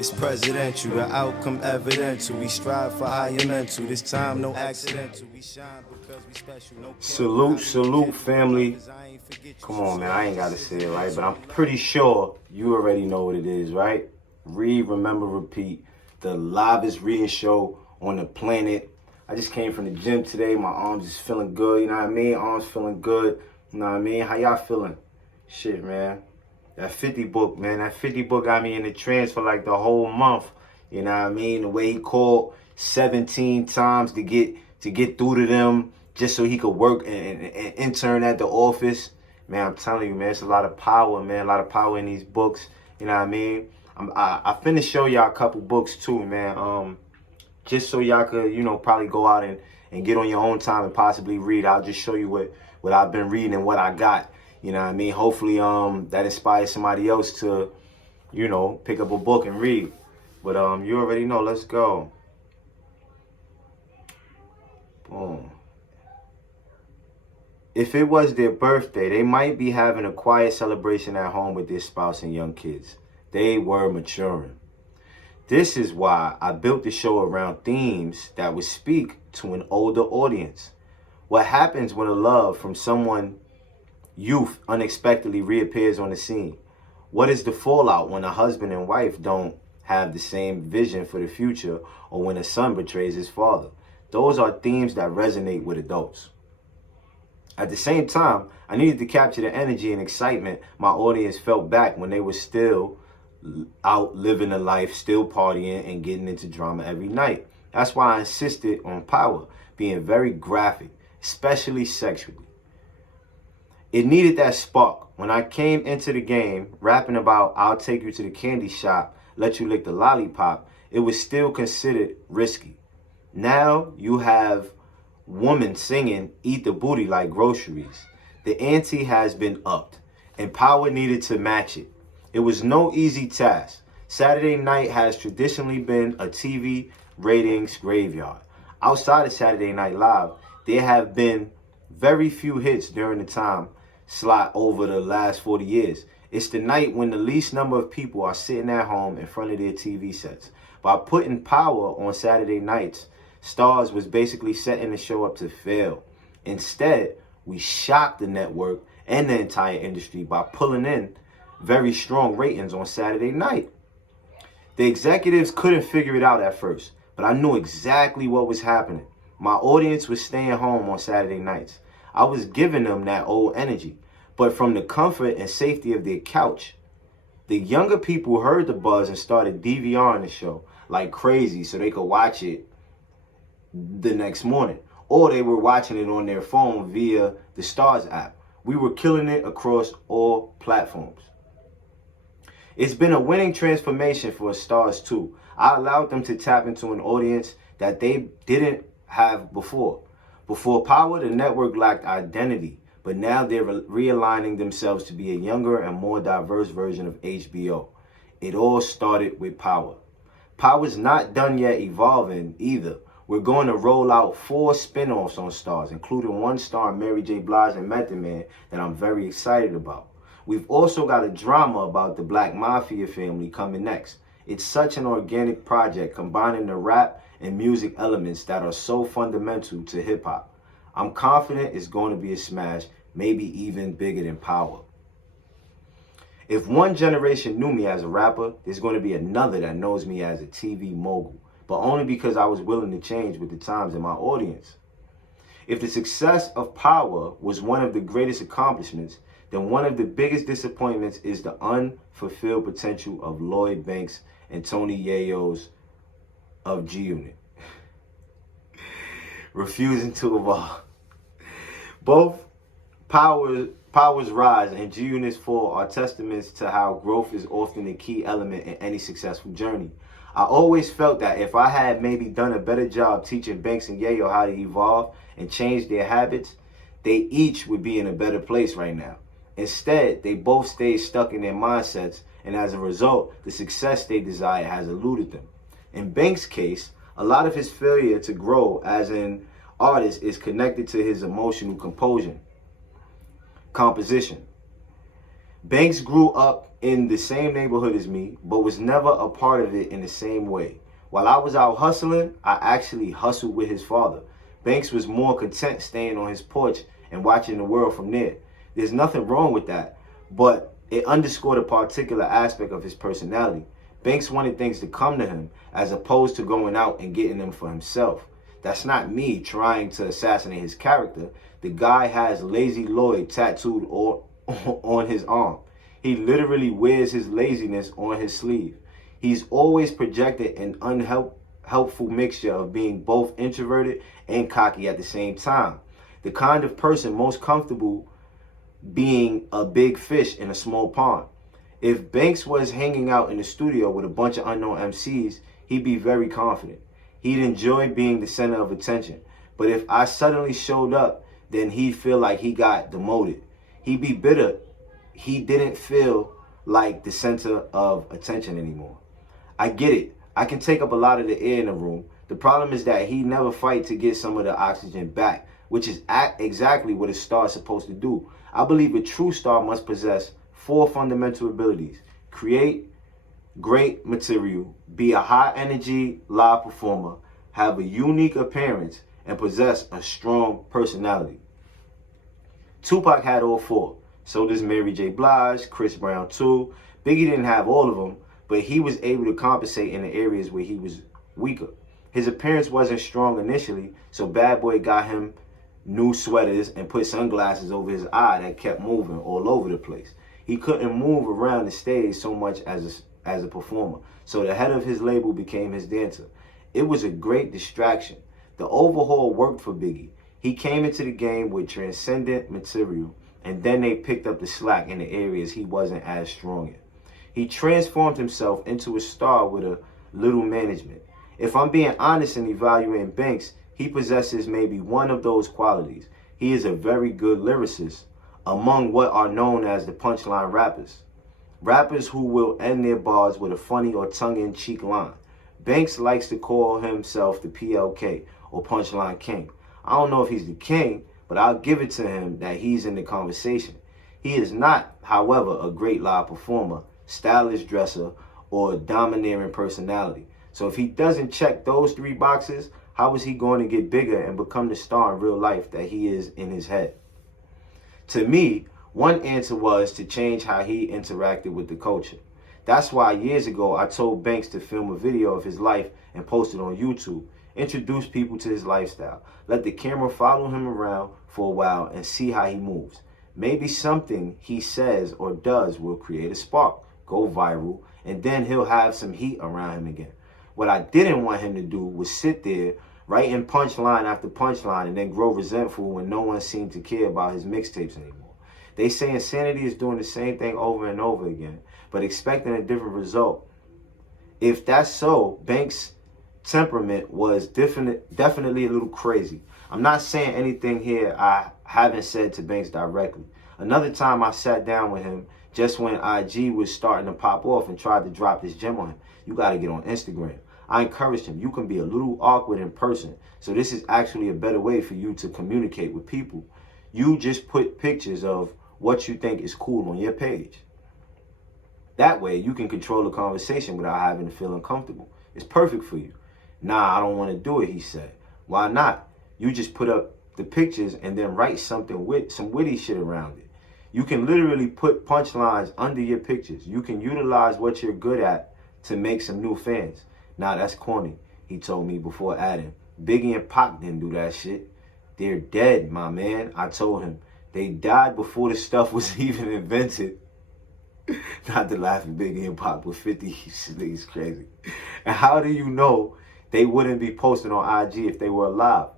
It's presidential, the outcome evidential. We strive for higher mental. This time, no accidental. We shine because we special. No Salute, family. Come on, man. I ain't got to say it right, but I'm pretty sure you already know what it is, right? Read, remember, repeat. The livest reading show on the planet. I just came from the gym today. My arms is feeling good, you know what I mean? Arms feeling good, you know what I mean? How y'all feeling? Shit, man. That 50 book, man. That 50 book got me in the trance for like the whole month. You know what I mean? The way he called 17 times to get through to them just so he could work and intern at the office. Man, I'm telling you, man, it's a lot of power, man. A lot of power in these books. You know what I mean? I finna show y'all a couple books too, man. Just so y'all could, you know, probably go out and get on your own time and possibly read. I'll just show you what I've been reading and what I got. You know what I mean? Hopefully that inspires somebody else to, you know, pick up a book and read. But you already know. Let's go. Boom. If it was their birthday, they might be having a quiet celebration at home with their spouse and young kids. They were maturing. This is why I built the show around themes that would speak to an older audience. What happens when a love from someone youth unexpectedly reappears on the scene? What is the fallout when a husband and wife don't have the same vision for the future, or when a son betrays his father? Those are themes that resonate with adults. At the same time, I needed to capture the energy and excitement my audience felt back when they were still out living a life, still partying and getting into drama every night. That's why I insisted on power being very graphic, especially sexually. It needed that spark. When I came into the game rapping about I'll take you to the candy shop, let you lick the lollipop, it was still considered risky. Now you have women singing eat the booty like groceries. The ante has been upped, and power needed to match it. It was no easy task. Saturday night has traditionally been a TV ratings graveyard. Outside of Saturday Night Live, there have been very few hits during the time slot over the last 40 years. It's the night when the least number of people are sitting at home in front of their TV sets. By putting power on Saturday nights, Stars was basically setting the show up to fail. Instead, we shocked the network and the entire industry by pulling in very strong ratings on Saturday night. The executives couldn't figure it out at first, but I knew exactly what was happening. My audience was staying home on Saturday nights. I was giving them that old energy, but from the comfort and safety of their couch. The younger people heard the buzz and started DVRing the show like crazy so they could watch it the next morning. Or they were watching it on their phone via the Stars app. We were killing it across all platforms. It's been a winning transformation for Stars too. I allowed them to tap into an audience that they didn't have before. Before Power, the network lacked identity, but now they're realigning themselves to be a younger and more diverse version of HBO. It all started with Power. Power's not done yet evolving either. We're going to roll out 4 spin-offs on Stars, including one starring Mary J. Blige and Method Man that I'm very excited about. We've also got a drama about the Black Mafia family coming next. It's such an organic project, combining the rap and music elements that are so fundamental to hip-hop. I'm confident it's going to be a smash, maybe even bigger than Power. If one generation knew me as a rapper, there's going to be another that knows me as a TV mogul, but only because I was willing to change with the times and my audience. If the success of Power was one of the greatest accomplishments, then one of the biggest disappointments is the unfulfilled potential of Lloyd Banks and Tony Yayo's of G-Unit. Refusing to evolve. Both Power's rise and G-Unit's fall are testaments to how growth is often a key element in any successful journey. I always felt that if I had maybe done a better job teaching Banks and Yayo how to evolve and change their habits, they each would be in a better place right now. Instead, they both stayed stuck in their mindsets, and as a result, the success they desire has eluded them. In Banks' case, a lot of his failure to grow as an artist is connected to his emotional composition. Banks grew up in the same neighborhood as me, but was never a part of it in the same way. While I was out hustling, I actually hustled with his father. Banks was more content staying on his porch and watching the world from there. There's nothing wrong with that, but it underscored a particular aspect of his personality. Banks wanted things to come to him as opposed to going out and getting them for himself. That's not me trying to assassinate his character. The guy has Lazy Lloyd tattooed on his arm. He literally wears his laziness on his sleeve. He's always projected an unhelpful mixture of being both introverted and cocky at the same time. The kind of person most comfortable being a big fish in a small pond. If Banks was hanging out in the studio with a bunch of unknown MCs, he'd be very confident. He'd enjoy being the center of attention. But if I suddenly showed up, then he'd feel like he got demoted. He'd be bitter. He didn't feel like the center of attention anymore. I get it. I can take up a lot of the air in the room. The problem is that he never fight to get some of the oxygen back, which is exactly what a star is supposed to do. I believe a true star must possess 4 fundamental abilities: create great material, be a high energy live performer, have a unique appearance, and possess a strong personality. Tupac had all 4. So does Mary J. Blige, Chris Brown too. Biggie didn't have all of them, but he was able to compensate in the areas where he was weaker. His appearance wasn't strong initially, so Bad Boy got him new sweaters and put sunglasses over his eye that kept moving all over the place. He couldn't move around the stage so much as a performer, so the head of his label became his dancer. It was a great distraction. The overhaul worked for Biggie. He came into the game with transcendent material, and then they picked up the slack in the areas he wasn't as strong in. He transformed himself into a star with a little management. If I'm being honest in evaluating Banks, he possesses maybe one of those qualities. He is a very good lyricist among what are known as the punchline rappers. Rappers who will end their bars with a funny or tongue-in-cheek line. Banks likes to call himself the PLK, or Punchline King. I don't know if he's the king, but I'll give it to him that he's in the conversation. He is not, however, a great live performer, stylish dresser, or domineering personality. So if he doesn't check those 3 boxes, how is he going to get bigger and become the star in real life that he is in his head? To me, one answer was to change how he interacted with the culture. That's why years ago I told Banks to film a video of his life and post it on YouTube. Introduce people to his lifestyle. Let the camera follow him around for a while and see how he moves. Maybe something he says or does will create a spark, go viral, and then he'll have some heat around him again. What I didn't want him to do was sit there writing punchline after punchline and then grow resentful when no one seemed to care about his mixtapes anymore. They say insanity is doing the same thing over and over again, but expecting a different result. If that's so, Banks' temperament was definitely a little crazy. I'm not saying anything here I haven't said to Banks directly. Another time I sat down with him just when IG was starting to pop off and tried to drop this gem on him. You got to get on Instagram. I encouraged him. You can be a little awkward in person, so this is actually a better way for you to communicate with people. You just put pictures of what you think is cool on your page. That way you can control the conversation without having to feel uncomfortable. It's perfect for you. Nah, I don't want to do it, he said. Why not? You just put up the pictures and then write something with some witty shit around it. You can literally put punchlines under your pictures. You can utilize what you're good at to make some new fans. Nah, that's corny, he told me before adding, Biggie and Pac didn't do that shit. They're dead, my man, I told him. They died before the stuff was even invented. Not to laugh at Biggie and Pac, but 50, he's crazy. And how do you know they wouldn't be posted on IG if they were alive?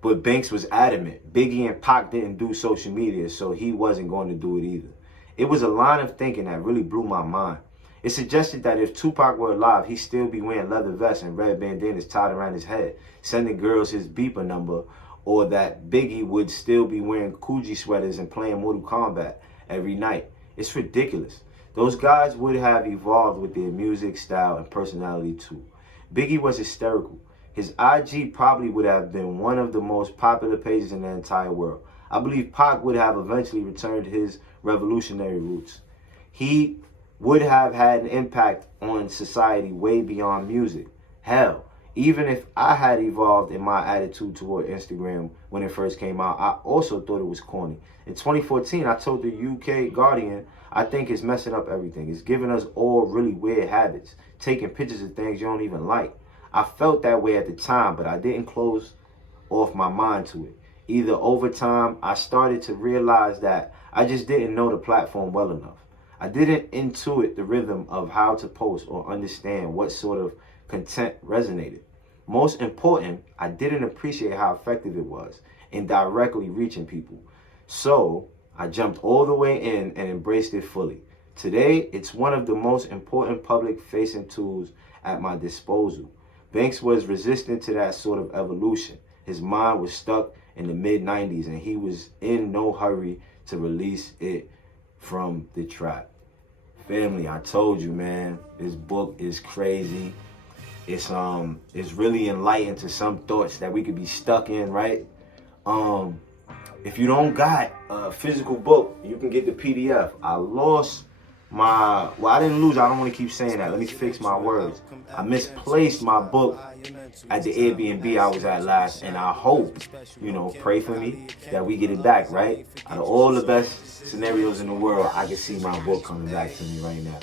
But Banks was adamant. Biggie and Pac didn't do social media, so he wasn't going to do it either. It was a line of thinking that really blew my mind. It suggested that if Tupac were alive, he'd still be wearing leather vests and red bandanas tied around his head, sending girls his beeper number, or that Biggie would still be wearing Coogee sweaters and playing Mortal Kombat every night. It's ridiculous. Those guys would have evolved with their music, style, and personality too. Biggie was hysterical. His IG probably would have been one of the most popular pages in the entire world. I believe Pac would have eventually returned to his revolutionary roots. He would have had an impact on society way beyond music. Hell, even if I had evolved in my attitude toward Instagram when it first came out, I also thought it was corny. In 2014, I told the UK Guardian, I think it's messing up everything. It's giving us all really weird habits, taking pictures of things you don't even like. I felt that way at the time, but I didn't close off my mind to it. Either over time, I started to realize that I just didn't know the platform well enough. I didn't intuit the rhythm of how to post or understand what sort of content resonated. Most important, I didn't appreciate how effective it was in directly reaching people. So I jumped all the way in and embraced it fully. Today, it's one of the most important public-facing tools at my disposal. Banks was resistant to that sort of evolution. His mind was stuck in the mid-90s and he was in no hurry to release it from the trap. Family, I told you, man, this book is crazy. It's really enlightened to some thoughts that we could be stuck in, right? If you don't got a physical book, you can get the PDF. I lost my, well, I didn't lose, I don't want to keep saying that. Let me fix my words. I misplaced my book at the Airbnb I was at last, and I hope, pray for me that we get it back, right? Out of all the best scenarios in the world, I can see my book coming back to me right now.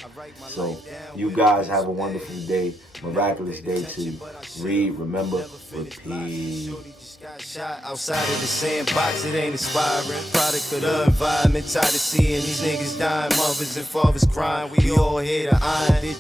So you guys have a wonderful day, miraculous day to read, remember, repeat. Got shot outside of the sandbox, it ain't inspiring. Product of the environment, tired of seeing these niggas dying, mothers and fathers crying. We all here to iron.